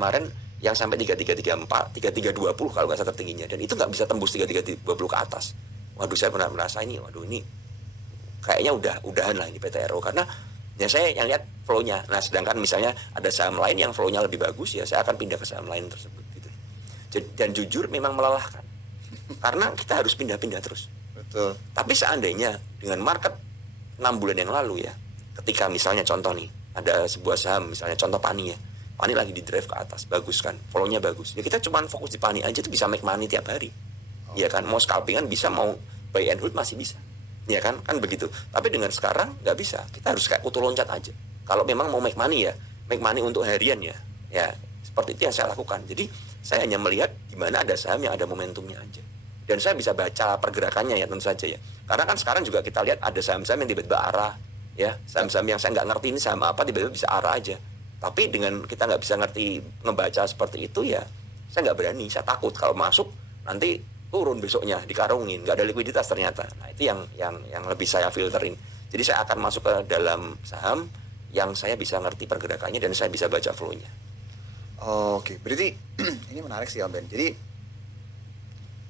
kemarin yang sampai 3334, 3320 kalau nggak salah tertingginya, dan itu nggak bisa tembus 3320 ke atas. Waduh, saya pernah merasa ini, waduh ini kayaknya udahan lah ini PTRO, karena ya saya yang lihat flow-nya. Nah, sedangkan misalnya ada saham lain yang flow-nya lebih bagus, ya saya akan pindah ke saham lain tersebut gitu. Dan jujur memang melelahkan. Karena kita harus pindah-pindah terus. Betul. Tapi seandainya dengan market 6 bulan yang lalu ya, ketika misalnya contoh nih, ada sebuah saham misalnya contoh Pani ya. Pani lagi di drive ke atas, bagus kan, flow-nya bagus. Ya kita cuma fokus di Pani aja tuh bisa make money tiap hari. Ya kan, mau scalpingan bisa, mau buy and hold masih bisa. Ya kan begitu. Tapi dengan sekarang nggak bisa. Kita harus kayak kutu loncat aja. Kalau memang mau make money ya, make money untuk harian ya. Ya seperti itu yang saya lakukan. Jadi saya hanya melihat di mana ada saham yang ada momentumnya aja. Dan saya bisa baca pergerakannya ya, tentu saja ya. Karena kan sekarang juga kita lihat ada saham-saham yang tiba-tiba arah, ya. Saham-saham yang saya nggak ngerti ini saham apa, tiba-tiba bisa arah aja. Tapi dengan kita nggak bisa ngerti ngebaca seperti itu ya, saya nggak berani. Saya takut kalau masuk nanti turun besoknya dikarungin, nggak ada likuiditas ternyata. Nah itu yang lebih saya filterin. Jadi saya akan masuk ke dalam saham yang saya bisa ngerti pergerakannya dan saya bisa baca flow-nya. Oke, berarti ini menarik sih Om Ben. Jadi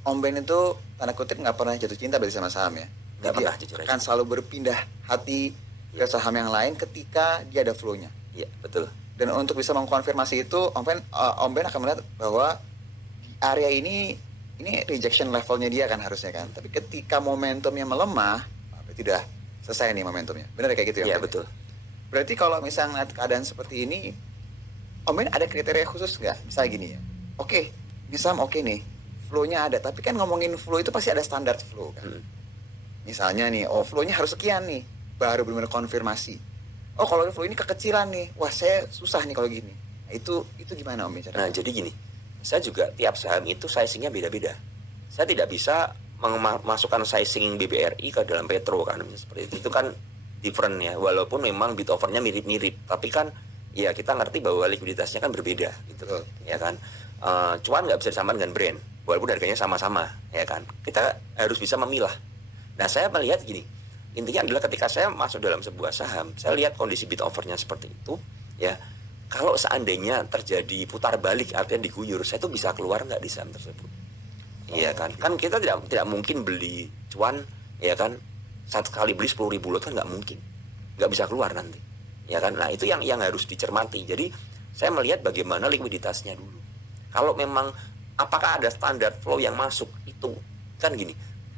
Om Ben itu tanda kutip nggak pernah jatuh cinta berarti sama saham ya? Nggak pernah, jujur akan aja. selalu berpindah hati ke saham yang lain ketika dia ada flow-nya. Iya, betul. Dan untuk bisa mengkonfirmasi itu, Om Ben akan melihat bahwa di area ini rejection levelnya dia kan harusnya kan. Tapi ketika momentumnya melemah, berarti udah selesai nih momentumnya. Benar kayak gitu ya? Iya, betul. Berarti kalau misalnya keadaan seperti ini, Om Ben ada kriteria khusus nggak? Misalnya gini ya, oke, misal oke nih, flow-nya ada. Tapi kan ngomongin flow itu pasti ada standar flow kan. Misalnya nih, flow-nya harus sekian nih, baru benar-benar konfirmasi. Oh kalau flow ini kekecilan nih, wah saya susah nih kalau gini. Nah, itu gimana Om Ben? Nah jadi gini, saya juga tiap saham itu sizingnya beda-beda. Saya tidak bisa memasukkan sizing BBRI ke dalam Petro kan, seperti itu kan different ya. Walaupun memang bid offernya mirip-mirip, tapi kan ya kita ngerti bahwa likuiditasnya kan berbeda gitu, ya kan. Cuan nggak bisa disamakan dengan brand, walaupun harganya sama-sama, ya kan. Kita harus bisa memilah. Nah saya melihat gini, intinya adalah ketika saya masuk dalam sebuah saham, saya lihat kondisi bid offernya seperti itu, ya. Kalau seandainya terjadi putar balik, artinya diguyur, saya tuh bisa keluar nggak di saham tersebut? Iya kan, kan kita tidak mungkin beli cuan, ya kan, satu kali beli 10.000 lot kan nggak mungkin, nggak bisa keluar nanti, ya kan. Nah itu yang harus dicermati. Jadi saya melihat bagaimana likuiditasnya dulu. Kalau memang apakah ada standar flow yang masuk itu, kan gini,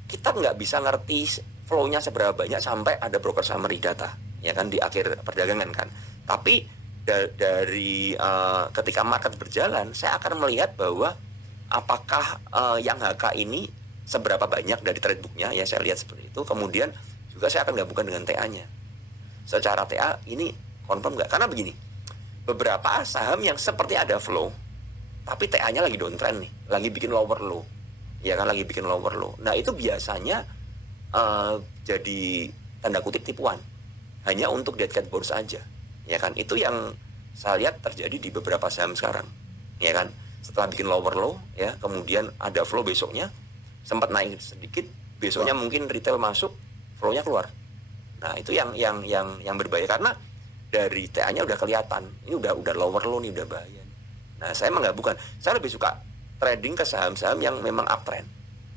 kita nggak bisa ngerti flow-nya seberapa banyak sampai ada broker summary data, ya kan, di akhir perdagangan kan. Tapi dari ketika market berjalan, saya akan melihat bahwa apakah yang HK ini seberapa banyak dari trade book-nya, ya saya lihat seperti itu. Kemudian juga saya akan gabungkan dengan TA-nya. Secara TA ini confirm nggak? Karena begini, beberapa saham yang seperti ada flow, tapi TA-nya lagi downtrend nih, lagi bikin lower low, ya kan, lagi bikin lower low. Nah itu biasanya jadi tanda kutip tipuan, hanya untuk dead cat bourse aja, ya kan. Itu yang saya lihat terjadi di beberapa saham sekarang, ya kan. Setelah bikin lower low, ya, kemudian ada flow besoknya, sempat naik sedikit, besoknya mungkin retail masuk, flow-nya keluar. Nah itu yang berbahaya, karena dari TA-nya udah kelihatan, ini udah lower low nih, udah bahaya. Nah saya emang nggak, bukan, saya lebih suka trading ke saham-saham yang memang uptrend,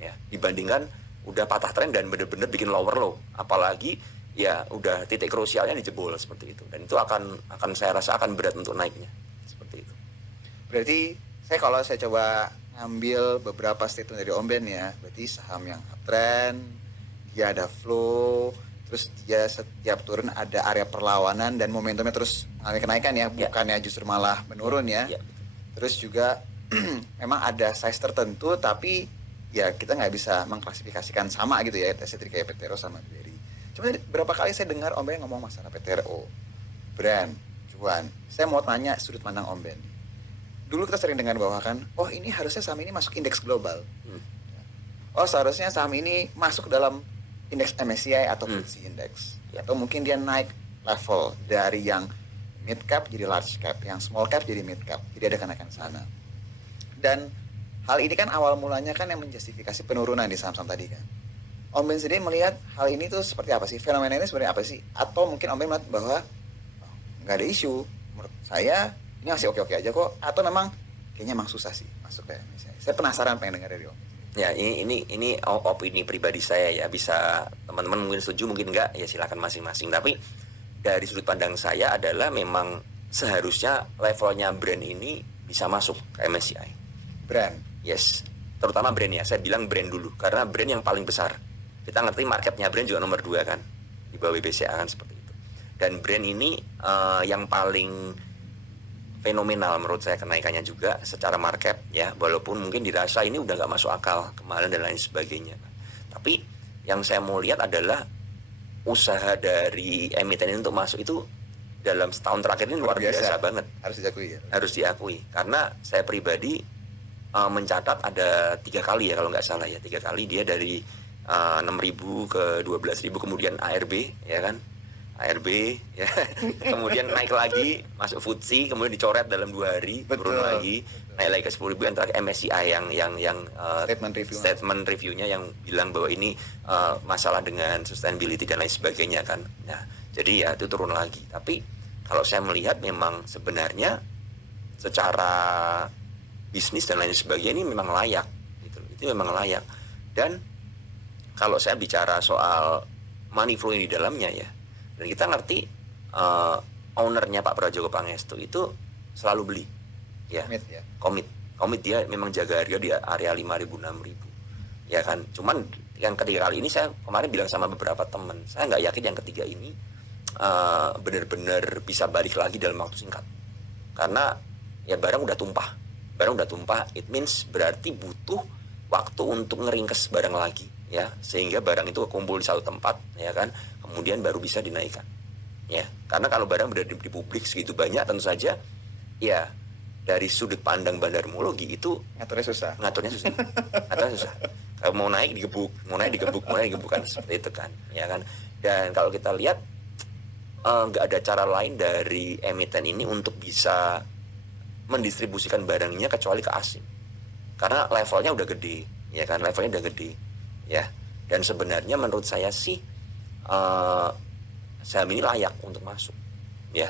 ya, dibandingkan udah patah trend dan bener-bener bikin lower low, apalagi ya udah titik krusialnya dijebol seperti itu, dan itu akan saya rasa akan berat untuk naiknya seperti itu. Berarti kalau saya coba ngambil beberapa statement dari Om Ben ya, berarti saham yang uptrend, dia ada flow, terus dia setiap turun ada area perlawanan dan momentumnya terus mengalami kenaikan ya, bukannya justru malah menurun ya. Terus juga memang ada size tertentu, tapi ya kita nggak bisa mengklasifikasikan sama gitu ya, TC3 kayak PTRO sama BRI. Cuma berapa kali saya dengar Om Ben ngomong masalah PTRO, brand, cuan. Saya mau tanya sudut pandang Om Ben. Dulu kita sering dengar bahwa kan, oh ini harusnya saham ini masuk indeks global. Oh seharusnya saham ini masuk dalam indeks MSCI atau FTSE Index. Atau mungkin dia naik level dari yang mid cap jadi large cap, yang small cap jadi mid cap. Jadi ada kenaikan sana. Dan hal ini kan awal mulanya kan yang menjustifikasi penurunan di saham-saham tadi kan. Om Ben sendiri melihat hal ini tuh seperti apa sih? Fenomena ini sebenarnya apa sih? Atau mungkin Om Ben melihat bahwa nggak ada isu. Menurut saya ini masih oke-oke aja kok, atau memang kayaknya emang susah sih masuk ke MSCI. Saya penasaran pengen dengar dari Om. Ya, ini opini pribadi saya ya, bisa teman-teman mungkin setuju mungkin enggak, ya silakan masing-masing. Tapi dari sudut pandang saya adalah memang seharusnya levelnya brand ini bisa masuk ke MSCI. Brand. Yes, terutama brand ya. Saya bilang brand dulu karena brand yang paling besar. Kita ngerti marketnya brand juga nomor 2 kan, di bawah BBCA kan seperti itu. Dan brand ini yang paling fenomenal menurut saya kenaikannya juga secara market ya, walaupun mungkin dirasa ini udah nggak masuk akal kemarin dan lain sebagainya. Tapi yang saya mau lihat adalah usaha dari emiten ini untuk masuk itu dalam setahun terakhir ini luar biasa banget. Harus diakui ya. Harus diakui karena saya pribadi mencatat ada 3 kali ya kalau nggak salah ya, 3 kali dia dari 6.000 ke 12.000, kemudian ARB ya kan. ARB ya kemudian naik lagi masuk FTSE, kemudian dicoret dalam 2 hari, turun lagi, naik lagi ke 10.000, yang terakhir MSCI yang statement reviewnya yang bilang bahwa ini masalah dengan sustainability dan lain sebagainya kan. Nah, jadi ya itu turun lagi. Tapi kalau saya melihat memang sebenarnya secara bisnis dan lain sebagainya ini memang layak gitu. Itu memang layak. Dan kalau saya bicara soal money flow di dalamnya ya, dan kita ngerti ownernya Pak Prajogo Pangestu itu selalu beli ya, komit dia memang jaga harga di area 5.000 6.000 ya kan. Cuman yang ketiga kali ini saya kemarin bilang sama beberapa teman, saya nggak yakin yang ketiga ini benar-benar bisa balik lagi dalam waktu singkat, karena ya barang udah tumpah, it means berarti butuh waktu untuk ngeringkes barang lagi ya, sehingga barang itu kumpul di satu tempat ya kan, kemudian baru bisa dinaikkan ya. Karena kalau barang berada di publik segitu banyak, tentu saja ya dari sudut pandang bandarmologi itu ngaturnya susah kalau mau naik digebuk kan seperti itu kan ya kan. Dan kalau kita lihat nggak ada cara lain dari emiten ini untuk bisa mendistribusikan barangnya kecuali ke asing, karena levelnya udah gede ya kan, ya. Dan sebenarnya menurut saya sih saham ini layak untuk masuk ya,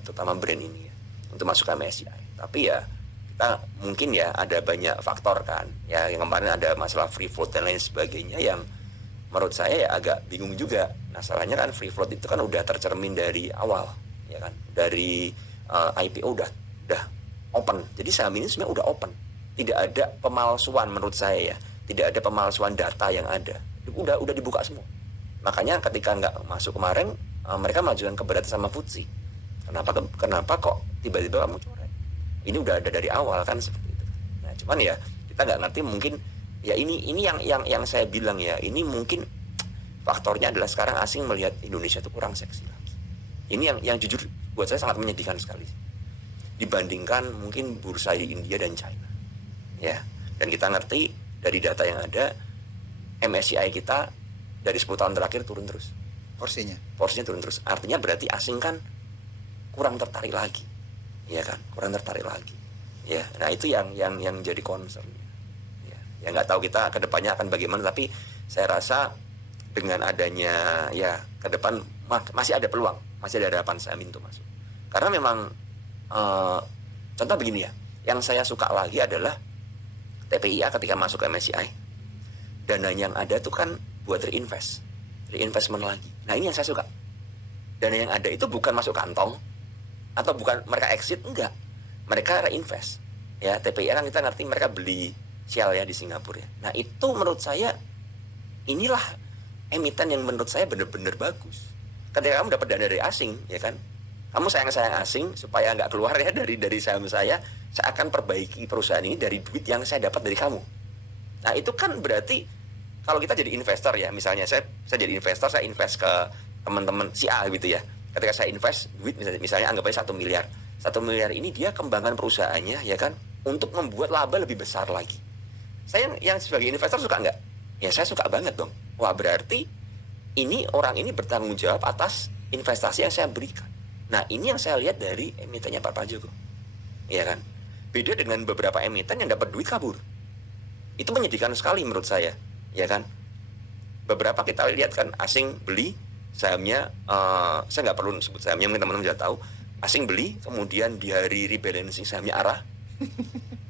terutama brand ini ya, untuk masuk ke MSCI. Tapi ya kita mungkin ya ada banyak faktor kan ya, yang kemarin ada masalah free float dan lain sebagainya yang menurut saya ya agak bingung juga. Masalahnya kan free float itu kan udah tercermin dari awal ya kan, dari IPO udah open. Jadi saham ini sebenarnya udah open, tidak ada pemalsuan menurut saya ya, tidak ada pemalsuan data yang ada, udah dibuka semua. Makanya ketika nggak masuk kemarin, mereka mengajukan keberatan sama FTSE. Kenapa kok tiba-tiba kamu coret? Ini udah ada dari awal kan seperti itu. Nah, cuman ya kita nggak ngerti, mungkin ya ini yang saya bilang ya, ini mungkin faktornya adalah sekarang asing melihat Indonesia itu kurang seksi lagi. Ini yang jujur buat saya sangat menyedihkan sekali dibandingkan mungkin bursa di India dan China ya. Dan kita ngerti dari data yang ada, MSCI kita dari 10 tahun terakhir turun terus porsinya turun terus. Artinya berarti asing kan kurang tertarik lagi ya kan, ya. Nah itu yang jadi concern ya nggak tahu kita kedepannya akan bagaimana, tapi saya rasa dengan adanya ya ke depan masih ada peluang, masih ada harapan saham itu masuk. Karena memang contoh begini ya, yang saya suka lagi adalah TPIA ketika masuk ke MSCI, dana yang ada tuh kan buat reinvestment lagi. Nah ini yang saya suka, dana yang ada itu bukan masuk kantong atau bukan mereka exit, enggak, mereka reinvest ya. TPIA kan kita ngerti mereka beli Shell ya di Singapura ya. Nah itu menurut saya inilah emiten yang menurut saya benar-benar bagus. Ketika kamu dapat dana dari asing ya kan, kamu sayang asing supaya nggak keluar ya dari saham saya akan perbaiki perusahaan ini dari duit yang saya dapat dari kamu. Nah itu kan berarti kalau kita jadi investor ya, misalnya saya jadi investor, saya invest ke teman-teman si A gitu ya. Ketika saya invest duit misalnya anggap aja 1 miliar. 1 miliar ini dia kembangkan perusahaannya ya kan, untuk membuat laba lebih besar lagi. Saya yang sebagai investor suka nggak? Ya saya suka banget dong. Wah berarti ini orang ini bertanggung jawab atas investasi yang saya berikan. Nah ini yang saya lihat dari emitennya Pak Prajogo ya kan. Beda dengan beberapa emiten yang dapat duit kabur. Itu menyedihkan sekali menurut saya ya kan. Beberapa kita lihat kan asing beli sahamnya, saya nggak perlu sebut sahamnya, mungkin teman-teman sudah tahu. asing beli, kemudian di hari rebalancing sahamnya arah,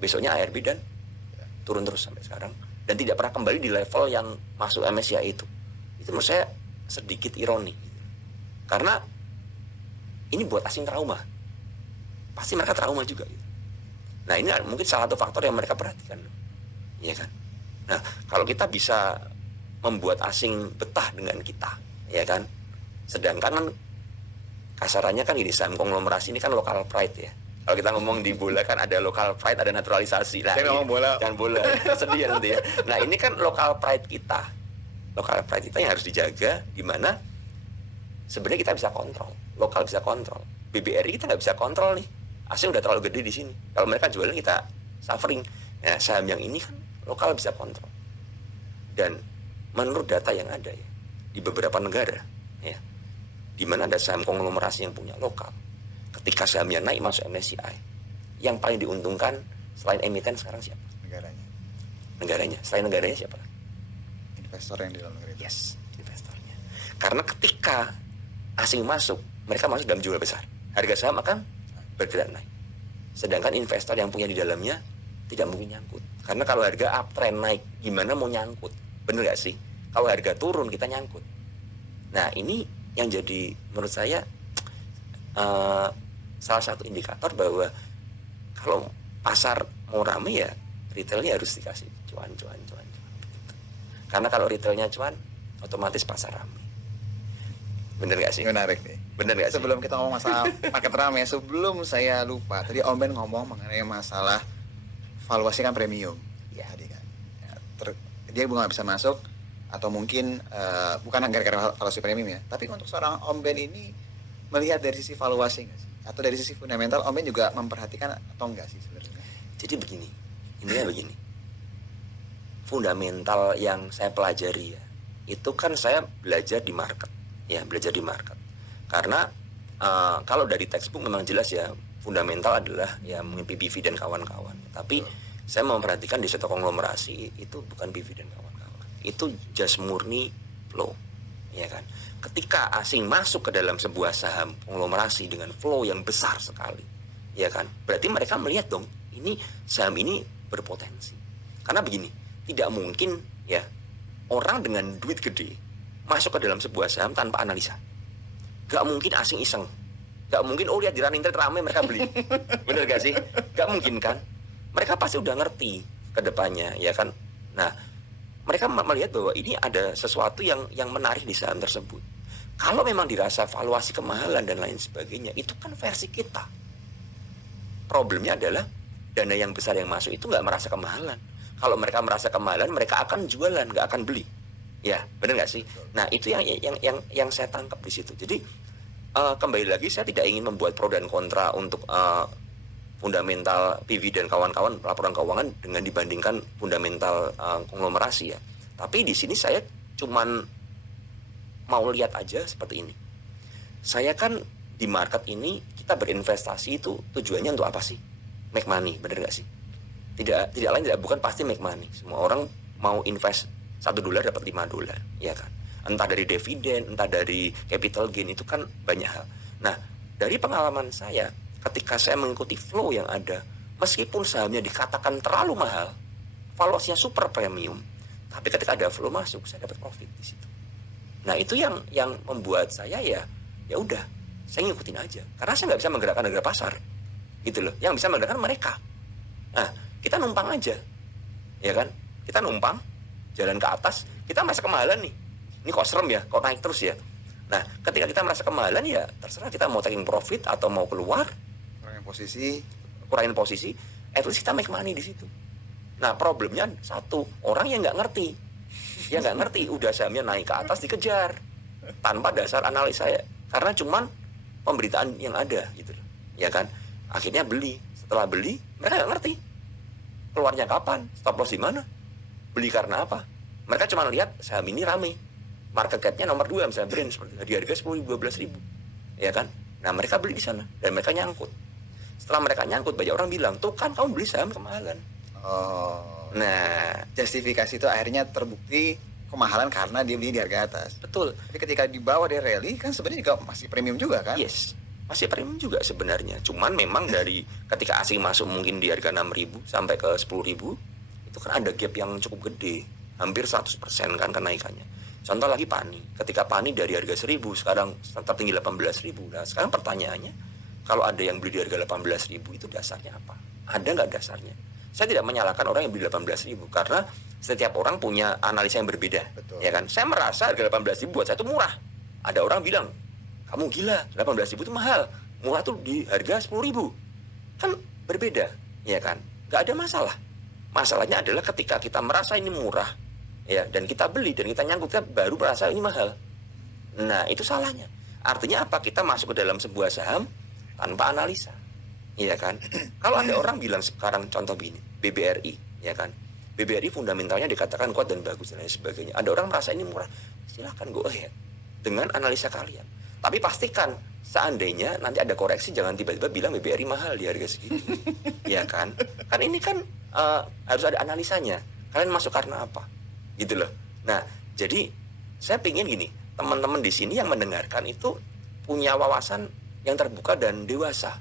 besoknya ARB dan turun terus sampai sekarang, dan tidak pernah kembali di level yang masuk MSCI itu menurut saya sedikit ironi, karena ini buat asing trauma, pasti mereka trauma juga gitu. Nah ini mungkin salah satu faktor yang mereka perhatikan, ya kan. Nah kalau kita bisa membuat asing betah dengan kita, ya kan, sedangkan kan kasarannya kan ini saham konglomerasi ini kan local pride ya. Kalau kita ngomong di bola kan ada local pride, ada naturalisasi. Nah, ngomong bola. Dan bola sedih nanti ya. Nah ini kan local pride kita, yang harus dijaga, di mana sebenarnya kita bisa kontrol, lokal bisa kontrol. BBRI kita nggak bisa kontrol nih, asing udah terlalu gede di sini. Kalau mereka jualan kita suffering. Nah saham yang ini kan lokal bisa kontrol. Dan menurut data yang ada ya di beberapa negara ya, di mana ada saham konglomerasi yang punya lokal, ketika sahamnya naik masuk MSCI, yang paling diuntungkan selain emiten sekarang siapa? Negaranya. Selain negaranya siapa? Investor yang di dalam negeri. Yes, investornya. Karena ketika asing masuk, mereka masuk dalam jumlah besar, harga saham akan bergerak naik. Sedangkan investor yang punya di dalamnya tidak mungkin nyangkut. Karena kalau harga uptrend naik, gimana mau nyangkut? Bener gak sih? Kalau harga turun, kita nyangkut. Nah ini yang jadi menurut saya salah satu indikator bahwa kalau pasar mau rame ya retailnya harus dikasih cuan. Karena kalau retailnya cuan, otomatis pasar rame. Bener gak sih? Menarik nih. Bener gak sih? Sebelum kita ngomong masalah market rame, sebelum saya lupa, tadi Om Ben ngomong mengenai masalah valuasi kan premium. Ya. Tadi kan. Ya, dia bukan bisa masuk, atau mungkin bukan gara-gara valuasi premium ya, tapi untuk seorang Om Ben ini melihat dari sisi valuasi nggak sih? Atau dari sisi fundamental Om Ben juga memperhatikan atau enggak sih sebenarnya? Jadi begini, intinya begini. Fundamental yang saya pelajari ya, itu kan saya belajar di market. Karena kalau dari textbook memang jelas ya, fundamental adalah ya mungkin PBV dan kawan-kawan. Tapi saya memperhatikan di suatu konglomerasi itu bukan PBV dan kawan-kawan. Itu just murni flow, ya kan. Ketika asing masuk ke dalam sebuah saham konglomerasi dengan flow yang besar sekali, ya kan, berarti mereka melihat dong, ini saham ini berpotensi. Karena begini, tidak mungkin ya orang dengan duit gede masuk ke dalam sebuah saham tanpa analisa. Gak mungkin asing iseng. Gak mungkin lihat di running trade rame mereka beli. Bener gak sih? Gak mungkin kan? Mereka pasti udah ngerti ke depannya, ya kan. Nah, mereka melihat bahwa ini ada sesuatu yang menarik di saham tersebut. Kalau memang dirasa valuasi kemahalan dan lain sebagainya, itu kan versi kita. Problemnya adalah dana yang besar yang masuk itu nggak merasa kemahalan. Kalau mereka merasa kemahalan, mereka akan jualan, nggak akan beli. Ya, benar nggak sih? Nah, itu yang saya tangkap di situ. Jadi kembali lagi, saya tidak ingin membuat pro dan kontra untuk fundamental PV dan kawan-kawan laporan keuangan dengan dibandingkan fundamental konglomerasi ya. Tapi di sini saya cuman mau lihat aja seperti ini. Saya kan di market ini kita berinvestasi itu tujuannya untuk apa sih? Make money, bener gak sih? Tidak lain bukan pasti make money. Semua orang mau invest $1 dapat $5, ya kan? Entah dari dividen, entah dari capital gain, itu kan banyak hal. Nah, dari pengalaman saya, ketika saya mengikuti flow yang ada, meskipun sahamnya dikatakan terlalu mahal, valuasinya super premium, tapi ketika ada flow masuk, saya dapat profit di situ. Nah, itu yang membuat saya ya udah, saya ngikutin aja. Karena saya nggak bisa menggerakkan harga pasar, gitu loh. Yang bisa menggerakkan mereka. Nah, kita numpang aja, ya kan? Kita numpang, jalan ke atas, kita merasa kemahalan nih. Ini kok serem ya, kok naik terus ya. Nah, ketika kita merasa kemahalan ya terserah kita mau taking profit atau mau keluar, kurangin posisi, at least kita make money di situ. Nah, problemnya satu, orang yang nggak ngerti, udah sahamnya naik ke atas dikejar tanpa dasar analisa ya, karena cuman pemberitaan yang ada gitu, ya kan. Akhirnya beli, setelah beli mereka nggak ngerti keluarnya kapan, stop loss di mana, beli karena apa. Mereka cuma lihat saham ini rame, market cap-nya nomor 2 misalnya brand seperti di harga 10.000-12.000, ya kan. Nah, mereka beli di sana dan mereka nyangkut. Setelah mereka nyangkut, banyak orang bilang, tuh kan kamu beli saham kemahalan. Nah, justifikasi itu akhirnya terbukti kemahalan karena dia beli di harga atas. Betul. Tapi ketika di bawah dia rally kan sebenarnya juga masih premium juga kan? Yes. Masih premium juga sebenarnya. Cuman memang dari ketika asing masuk mungkin di harga 6.000 sampai ke 10.000, itu kan ada gap yang cukup gede. Hampir 100% kan kenaikannya. Contoh lagi Pani. Ketika Pani dari harga 1.000 sekarang tertinggi 18.000. Nah, sekarang pertanyaannya, kalau ada yang beli di harga 18.000 itu dasarnya apa? Ada nggak dasarnya? Saya tidak menyalahkan orang yang beli 18.000 karena setiap orang punya analisa yang berbeda. Betul. Ya kan? Saya merasa harga 18.000 buat saya itu murah. Ada orang bilang, kamu gila, 18.000 itu mahal. Murah tuh di harga 10.000. Kan berbeda, ya kan? Gak ada masalah. Masalahnya adalah ketika kita merasa ini murah, ya, dan kita beli dan kita nyangkut, kita baru merasa ini mahal. Nah, itu salahnya. Artinya apa? Kita masuk ke dalam sebuah saham tanpa analisa. Iya kan? Kalau ada orang bilang sekarang contoh begini, BBRI, ya kan? BBRI fundamentalnya dikatakan kuat dan bagus dan lain sebagainya. Ada orang merasa ini murah. Silakan go ahead dengan analisa kalian. Tapi pastikan seandainya nanti ada koreksi jangan tiba-tiba bilang BBRI mahal di harga segitu. Ya kan? Kan ini kan harus ada analisanya. Kalian masuk karena apa? Gitu loh. Nah, jadi saya pingin gini, teman-teman di sini yang mendengarkan itu punya wawasan yang terbuka dan dewasa.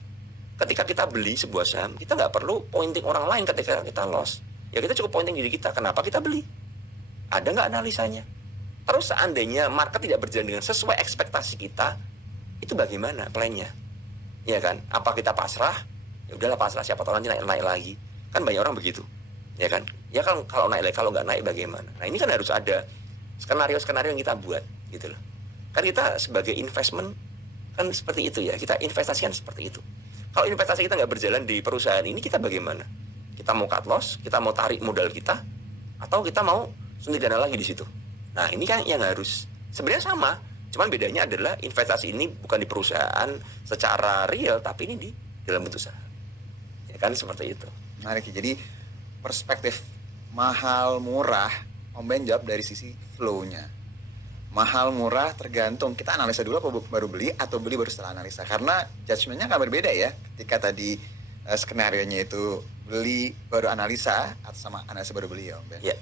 Ketika kita beli sebuah saham, kita nggak perlu pointing orang lain ketika kita loss. Ya kita cukup pointing diri kita. Kenapa kita beli? Ada nggak analisanya? Terus seandainya market tidak berjalan dengan sesuai ekspektasi kita, itu bagaimana plannya? Ya kan? Apa kita pasrah? Ya udahlah pasrah, siapa tahu nanti naik lagi. Kan banyak orang begitu. Ya kan? Ya kan kalau naik lagi, kalau nggak naik bagaimana? Nah, ini kan harus ada skenario-skenario yang kita buat gitu loh. Kan kita sebagai investment kan seperti itu ya. Kita investasikan seperti itu. Kalau investasi kita nggak berjalan di perusahaan ini, kita bagaimana? Kita mau cut loss, kita mau tarik modal kita, atau kita mau suntik dana lagi di situ. Nah, ini kan yang harus sebenarnya sama, cuman bedanya adalah investasi ini bukan di perusahaan secara real, tapi ini di dalam bentuk saham. Ya kan seperti itu. Menarik. Jadi perspektif mahal murah, Om Ben jawab dari sisi flow-nya. Mahal murah tergantung kita analisa dulu apa baru beli atau beli baru setelah analisa. Karena judgement-nya akan berbeda ya. Ketika tadi skenario-nya itu beli baru analisa atau sama analisa baru beli ya Om Ben. Ya.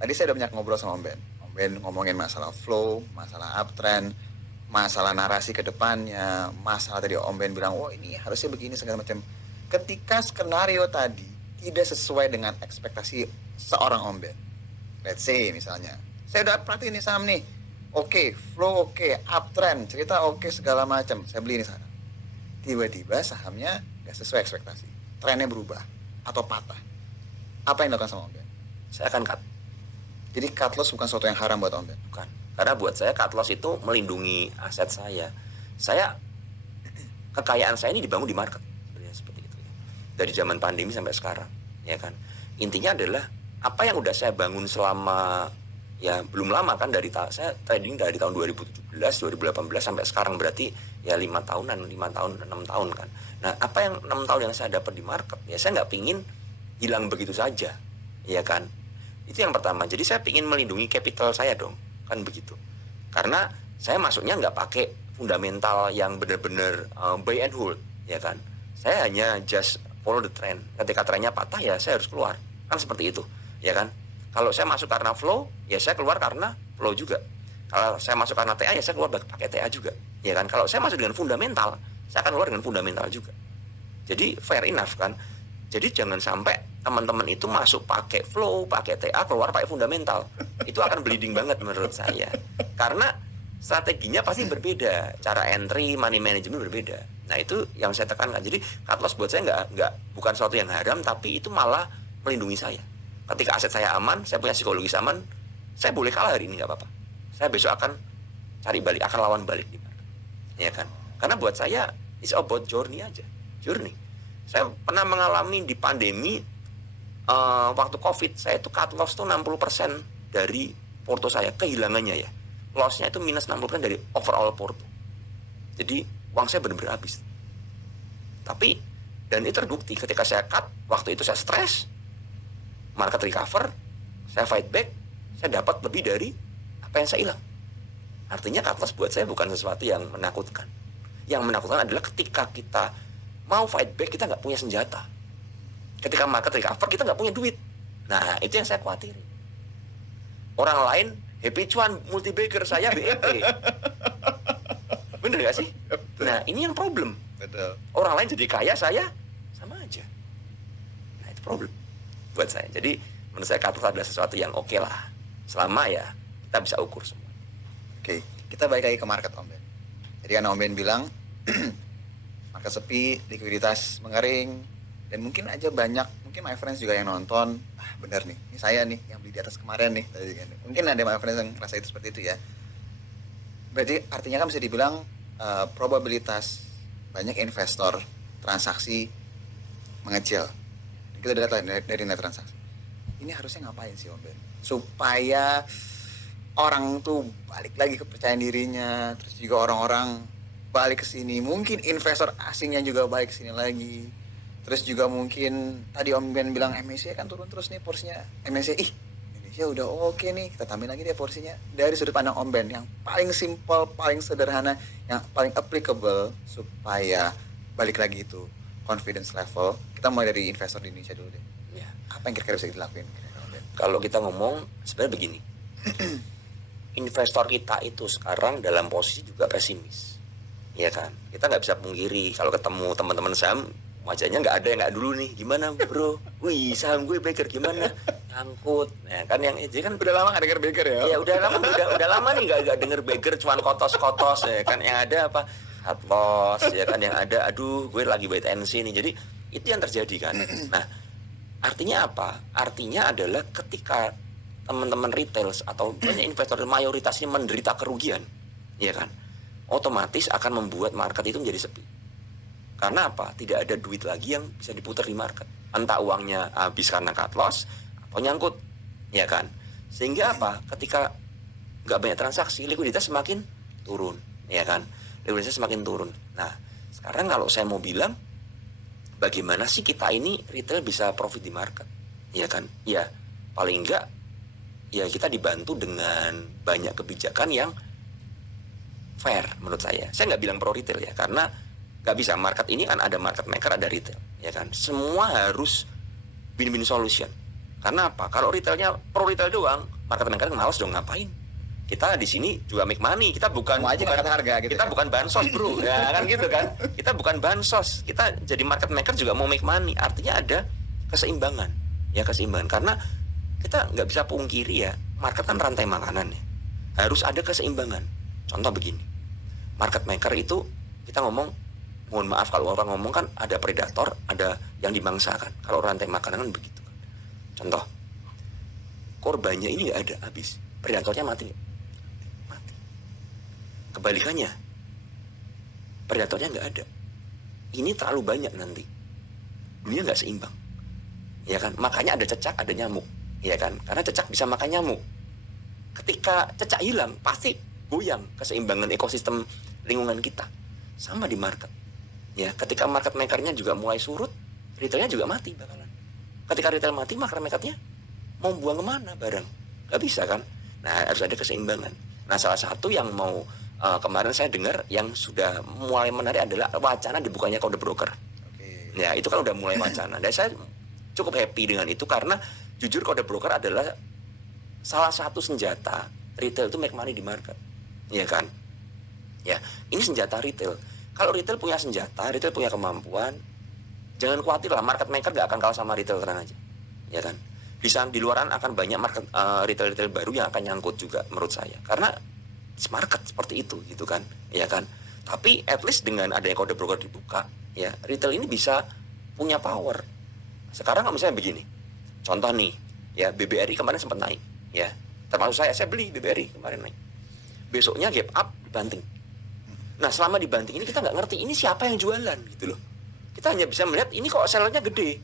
Tadi saya udah banyak ngobrol sama Om Ben. Om Ben ngomongin masalah flow, masalah uptrend, masalah narasi ke depannya, masalah tadi Om Ben bilang, oh ini harusnya begini segala macam. Ketika skenario tadi tidak sesuai dengan ekspektasi seorang Om Ben. Let's say misalnya, saya udah perhatiin nih saham nih. Oke, flow oke, uptrend, cerita oke segala macam. Saya beli ini sana. Tiba-tiba sahamnya gak sesuai ekspektasi. Trennya berubah atau patah. Apa yang dilakukan sama Om Ben? Saya akan cut. Jadi cut loss bukan sesuatu yang haram buat Om Ben? Bukan. Karena buat saya cut loss itu melindungi aset saya. Kekayaan saya ini dibangun di market. Sebenarnya seperti itu ya. Dari zaman pandemi sampai sekarang, ya kan. Intinya adalah apa yang udah saya bangun selama ya belum lama kan saya trading dari tahun 2017, 2018 sampai sekarang berarti ya 5 tahunan, 5 tahun, 6 tahun kan. Nah, apa yang 6 tahun yang saya dapat di market, ya saya nggak pingin hilang begitu saja, ya kan. Itu yang pertama. Jadi saya ingin melindungi capital saya dong, kan begitu. Karena saya masuknya nggak pakai fundamental yang benar-benar buy and hold, ya kan. Saya hanya just follow the trend. Ketika trennya patah ya saya harus keluar, kan seperti itu, ya kan. Kalau saya masuk karena flow, ya saya keluar karena flow juga. Kalau saya masuk karena TA, ya saya keluar pakai TA juga, ya kan. Kalau saya masuk dengan fundamental, saya akan keluar dengan fundamental juga. Jadi fair enough kan. Jadi jangan sampai teman-teman itu masuk pakai flow, pakai TA, keluar pakai fundamental. Itu akan bleeding banget menurut saya. Karena strateginya pasti berbeda, cara entry, money management berbeda. Nah itu yang saya tekankan. Jadi cut loss buat saya nggak bukan sesuatu yang haram, tapi itu malah melindungi saya. Ketika aset saya aman, saya punya psikologis aman, saya boleh kalah hari ini nggak apa-apa. Saya besok akan cari balik, akan lawan balik di market, ya kan? Karena buat saya it's about journey aja, journey. Saya pernah mengalami di pandemi waktu COVID, saya itu cut loss tuh 60% dari porto saya, kehilangannya ya. Lossnya itu minus 60% dari overall porto. Jadi uang saya benar-benar habis. Tapi dan itu terbukti ketika saya cut, waktu itu saya stres, market recover, saya fight back, saya dapat lebih dari apa yang saya hilang. Artinya cut loss buat saya bukan sesuatu yang menakutkan. Yang menakutkan adalah ketika kita mau fight back, kita nggak punya senjata. Ketika market recover, kita nggak punya duit. Nah, itu yang saya khawatirin. Orang lain happy cuan multi bagger, saya BEP. Bener gak sih? Betul. Nah ini yang problem. Betul. Orang lain jadi kaya, saya sama aja. Nah itu problem buat saya. Jadi menurut saya cut loss adalah sesuatu yang oke lah. Selama ya kita bisa ukur semua. Oke, kita balik lagi ke market Om Ben. Jadi kan Om Ben bilang market sepi, likuiditas mengering, dan mungkin aja banyak, mungkin my friends juga yang nonton, benar nih, ini saya nih yang beli di atas kemarin nih. Tadi kan. Mungkin ada my friends yang ngerasa itu seperti itu ya. Berarti artinya kan bisa dibilang probabilitas banyak investor transaksi mengecil. Kita udah lihat lah dari net transaksi. Ini harusnya ngapain sih Om Ben? Supaya orang tuh balik lagi kepercayaan dirinya, terus juga orang-orang balik ke sini. Mungkin investor asingnya juga balik ke sini lagi. Terus juga mungkin tadi Om Ben bilang MSCI kan turun terus nih porsinya. MSCI, Indonesia udah oke nih, kita tambahin lagi deh porsinya. Dari sudut pandang Om Ben yang paling simple, paling sederhana, yang paling applicable supaya balik lagi itu confidence level. Kita mulai dari investor di Indonesia dulu deh. Ya. Apa yang kira-kira bisa dilakuin? Om Ben? Kalau kita ngomong sebenarnya begini, investor kita itu sekarang dalam posisi juga pesimis, ya kan? Kita nggak bisa pungkiri kalau ketemu teman-teman saham wajahnya nggak ada yang nggak dulu nih, gimana bro? Wih saham gue Baker gimana? Nyangkut, ya kan yang itu kan Udah lama nggak denger Baker ya? ya udah lama nih nggak denger Baker cuman kotos-kotos ya kan, yang ada apa cut loss ya kan, yang ada aduh gue lagi wait and see nih. Jadi itu yang terjadi kan. Nah artinya apa? Artinya adalah ketika teman-teman retail atau banyak investor mayoritas ini menderita kerugian, ya kan, otomatis akan membuat market itu menjadi sepi. Karena apa? Tidak ada duit lagi yang bisa diputar di market. Entah uangnya habis karena cut loss atau nyangkut, ya kan. Sehingga apa? Ketika nggak banyak transaksi, likuiditas semakin turun, ya kan. Likuiditas semakin turun. Nah, sekarang kalau saya mau bilang, bagaimana sih kita ini retail bisa profit di market, ya kan? Ya, paling enggak ya kita dibantu dengan banyak kebijakan yang fair menurut saya. Saya nggak bilang pro retail ya, karena nggak bisa. Market ini kan ada market maker, ada retail, ya kan. Semua harus win-win solution. Karena apa? Kalau retailnya pro retail doang, market maker malas dong, ngapain? Kita di sini juga make money. Kita bukan harga gitu. kita bukan bansos bro, ya kan gitu kan. Kita bukan bansos. Kita jadi market maker juga mau make money. Artinya ada keseimbangan, ya keseimbangan. Karena kita nggak bisa pungkiri ya, market kan rantai makanan ya. Harus ada keseimbangan. Contoh begini, market maker itu kita ngomong, mohon maaf kalau orang ngomong kan ada predator, ada yang dimangsakan. Kalau rantai makanan kan begitu kan. Contoh, korbannya ini nggak ada habis, predatornya mati nggak? Mati. Kebalikannya, predatornya nggak ada, ini terlalu banyak nanti, dunia nggak seimbang, ya kan. Makanya ada cecak, ada nyamuk, ya kan. Karena cecak bisa makan nyamuk. Ketika cecak hilang, pasti goyang keseimbangan ekosistem lingkungan kita. Sama di market. Ya, ketika market makernya juga mulai surut, retailnya juga mati bakalan. Ketika retail mati, market makernya mau buang kemana barang? Gak bisa kan? Nah, harus ada keseimbangan. Nah, salah satu yang mau kemarin saya dengar yang sudah mulai menarik adalah wacana dibukanya kode broker. Oke. Ya, itu kan udah mulai wacana. Dan saya cukup happy dengan itu karena jujur kode broker adalah salah satu senjata retail itu make money di market. Ya kan? Ya, ini senjata retail. Kalau retail punya senjata, retail punya kemampuan, jangan khawatir lah, market maker gak akan kalah sama retail, tenang aja, ya kan. Di luaran akan banyak market retail baru yang akan nyangkut juga menurut saya, karena market seperti itu gitu kan, ya kan. Tapi at least dengan adanya kode broker dibuka, ya retail ini bisa punya power. Sekarang kalau misalnya begini, contoh nih, ya BBRI kemarin sempat naik, ya termasuk saya beli BBRI kemarin naik. Besoknya gap up dibanting. Nah selama dibanting ini kita nggak ngerti ini siapa yang jualan gitu loh. Kita hanya bisa melihat ini kok sellernya gede.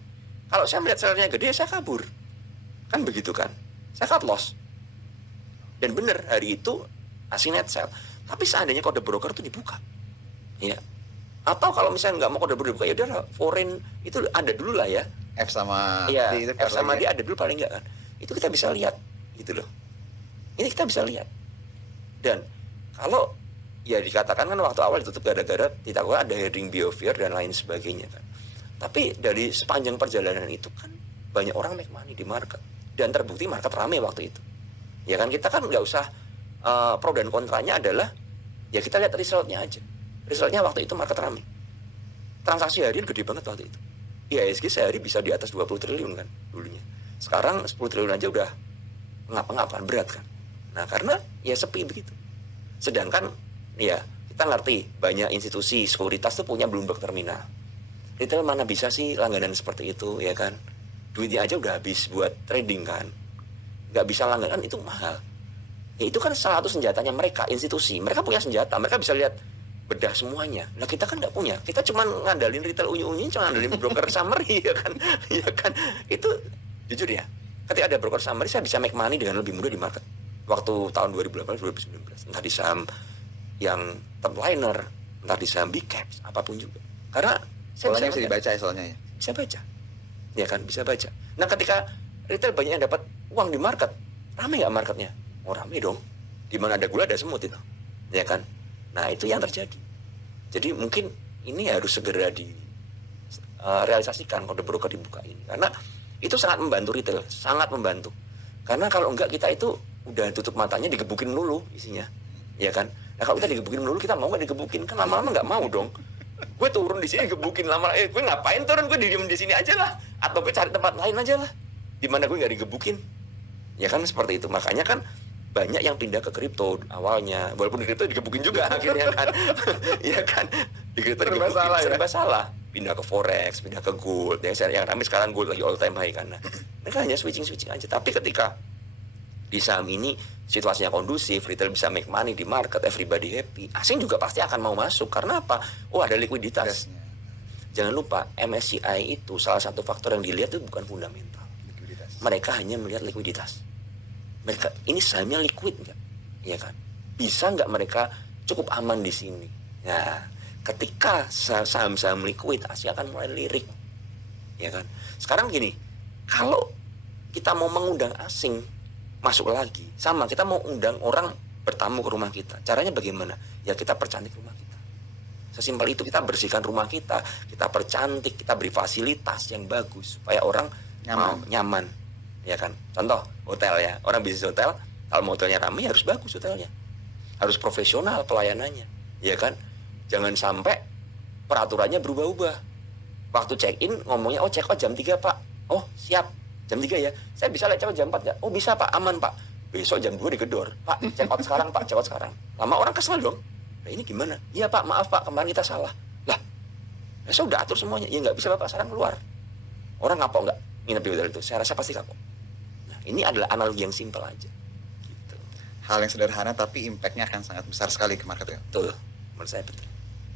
Kalau saya melihat sellernya gede, saya kabur. Kan begitu kan. Saya cut loss. Dan benar hari itu asing net sell. Tapi seandainya kode broker itu dibuka, ya. Atau kalau misalnya nggak mau kode broker dibuka, ya udah foreign itu ada dulu lah ya. F sama ya, D itu F sama ya? D ada dulu paling nggak kan. Itu kita bisa lihat gitu loh. Ini kita bisa lihat. Dan kalau ya dikatakan kan waktu awal ditutup gara-gara tidak ada heading behavior dan lain sebagainya kan. Tapi dari sepanjang perjalanan itu kan banyak orang make money di market dan terbukti market rame waktu itu. Ya kan kita kan nggak usah pro dan kontranya adalah ya kita lihat resultnya aja. Resultnya waktu itu market rame. Transaksi harian gede banget waktu itu. IHSG sehari bisa di atas 20 triliun kan dulunya. Sekarang 10 triliun aja udah ngapa-ngapa kan, berat kan. Nah karena ya sepi begitu. Sedangkan ya kita ngerti banyak institusi sekuritas tuh punya Bloomberg terminal. Retail mana bisa sih langganan seperti itu ya kan. Duitnya aja udah habis buat trading kan. Nggak bisa langganan itu mahal. Ya itu kan salah satu senjatanya mereka, institusi. Mereka punya senjata, mereka bisa lihat bedah semuanya. Nah kita kan nggak punya. Kita cuma ngandalin retail unyu-unyu, cuma ngandalin broker summary ya kan. Ya kan. Itu jujur ya. Ketika ada broker summary saya bisa make money dengan lebih mudah di market. Waktu tahun 2018 2019 entah di saham yang top liner, entah di saham big caps, apapun juga. Karena saya Soalnya bisa dibaca ya soalnya ya. bisa baca. Ya kan, bisa baca. Nah, ketika retail banyak yang dapat uang di market, rame nggak marketnya? Oh, rame dong. Di mana ada gula ada semut itu. Ya kan? Nah, itu yang terjadi. Jadi mungkin ini harus segera di realisasikan kode broker dibuka ini. Karena itu sangat membantu retail, sangat membantu. Karena kalau enggak kita itu udah tutup matanya digebukin dulu isinya. Ya kan? Nah, kalau kita digebukin dulu kita mau nggak digebukin? Kan lama-lama nggak mau dong. Gue turun di sini gebukin lama, gue ngapain turun, gue diem di sini aja lah, atau gue cari tempat lain aja lah, di mana gue nggak digebukin, ya kan seperti itu. Makanya kan banyak yang pindah ke kripto awalnya, walaupun di kripto digebukin juga akhirnya kan, ya kan, di kripto digebukin serba salah, pindah ke forex, pindah ke gold, yang ramai sekarang gold lagi all time high kan, mereka hanya switching aja. Tapi ketika di saham ini situasinya kondusif, retail bisa make money di market, everybody happy, asing juga pasti akan mau masuk. Karena apa? Oh, ada likuiditas. Jangan lupa MSCI itu salah satu faktor yang dilihat itu bukan fundamental. Likuiditas. Mereka hanya melihat likuiditas. Mereka ini sahamnya liquid nggak? Iya kan? Bisa nggak mereka cukup aman di sini? Nah, ketika saham-saham liquid, asing akan mulai lirik. Ya kan? Sekarang gini, kalau kita mau mengundang asing masuk lagi, sama kita mau undang orang bertamu ke rumah kita, caranya bagaimana? Ya kita percantik rumah kita, sesimpel itu. Kita bersihkan rumah kita percantik, kita beri fasilitas yang bagus supaya orang nyaman, ya kan. Contoh hotel ya, orang bisnis hotel, kalau mau hotelnya ramai harus bagus hotelnya, harus profesional pelayanannya, ya kan. Jangan sampai peraturannya berubah-ubah. Waktu check in ngomongnya, oh check out jam 3 pak, oh siap jam 3 ya, saya bisa lihat jam 4 nggak? Oh bisa pak, aman pak. Besok jam 2 digedor, pak check out sekarang pak, check out sekarang. Lama orang kesel dong. Nah ini gimana? Iya pak, maaf pak, kemarin kita salah. Lah, saya udah atur semuanya. Ya nggak bisa bapak sekarang keluar. Orang kapok nggak nginep di hotel itu? Saya rasa pasti kapok. Nah ini adalah analogi yang simpel aja. Gitu. Hal yang sederhana tapi impact-nya akan sangat besar sekali ke market ya. Betul, menurut saya betul.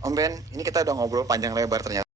Om Ben, ini kita udah ngobrol panjang lebar ternyata.